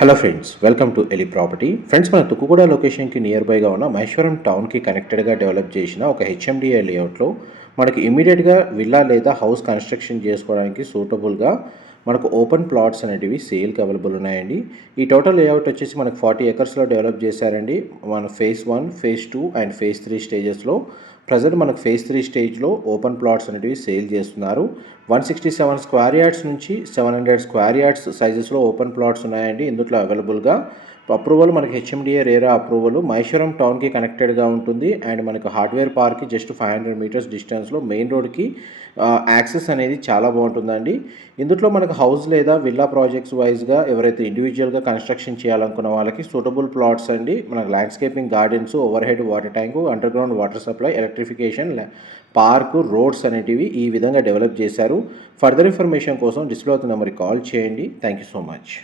Hello friends, welcome to ఎలి property. Friends, మన తుక్కుగూడ లొకేషన్కి నియర్ బైగా ఉన్న మహేశ్వరం టౌన్కి కనెక్టెడ్గా డెవలప్ చేసిన ఒక హెచ్ఎండిఏ లేఅవుట్లో మనకి ఇమీడియట్గా విల్లా లేదా హౌస్ కన్స్ట్రక్షన్ చేసుకోవడానికి సూటబుల్గా మనకు ఓపెన్ ప్లాట్స్ అనేటివి సేల్కి అవైలబుల్ ఉన్నాయండి. ఈ టోటల్ లేఅవుట్ వచ్చేసి మనకు 40 ఎకర్స్లో డెవలప్ చేశారండి. మన ఫేజ్ 1, ఫేజ్ 2 అండ్ ఫేజ్ 3 స్టేజెస్లో ప్రజెంట్ మనకు ఫేజ్ 3 స్టేజ్లో ఓపెన్ ప్లాట్స్ అనేటివి సేల్ చేస్తున్నారు. 167 స్క్వేర్ యార్డ్స్ నుంచి 700 స్క్వేర్ యార్డ్స్ సైజెస్లో ఓపెన్ ప్లాట్స్ ఉన్నాయండి. ఇందులో అవైలబుల్గా అప్రూవల్ మనకి హెచ్ఎండిఏ రేరా అప్రూవల్ మహేశ్వరం టౌన్కి కనెక్టెడ్గా ఉంటుంది. అండ్ మనకు హార్డ్వేర్ పార్క్కి జస్ట్ 500 మీటర్స్ డిస్టెన్స్లో మెయిన్ రోడ్కి యాక్సెస్ అనేది చాలా బాగుంటుందండి. ఇందులో మనకు హౌస్ లేదా విల్లా ప్రాజెక్ట్స్ వైజ్గా ఎవరైతే ఇండివిజువల్గా కన్స్ట్రక్షన్ చేయాలనుకున్న వాళ్ళకి సూటబుల్ ప్లాట్స్ అండి. మనకు landscaping gardens, over head water tank, under ground water supply, electrification, park, roads అనేటివి ఈ విధంగా డెవలప్ చేశారు. ఫర్దర్ ఇన్ఫర్మేషన్ కోసం డిస్ప్లే అవుతున్న నెంబర్కి కాల్ చేయండి. Thank you so much.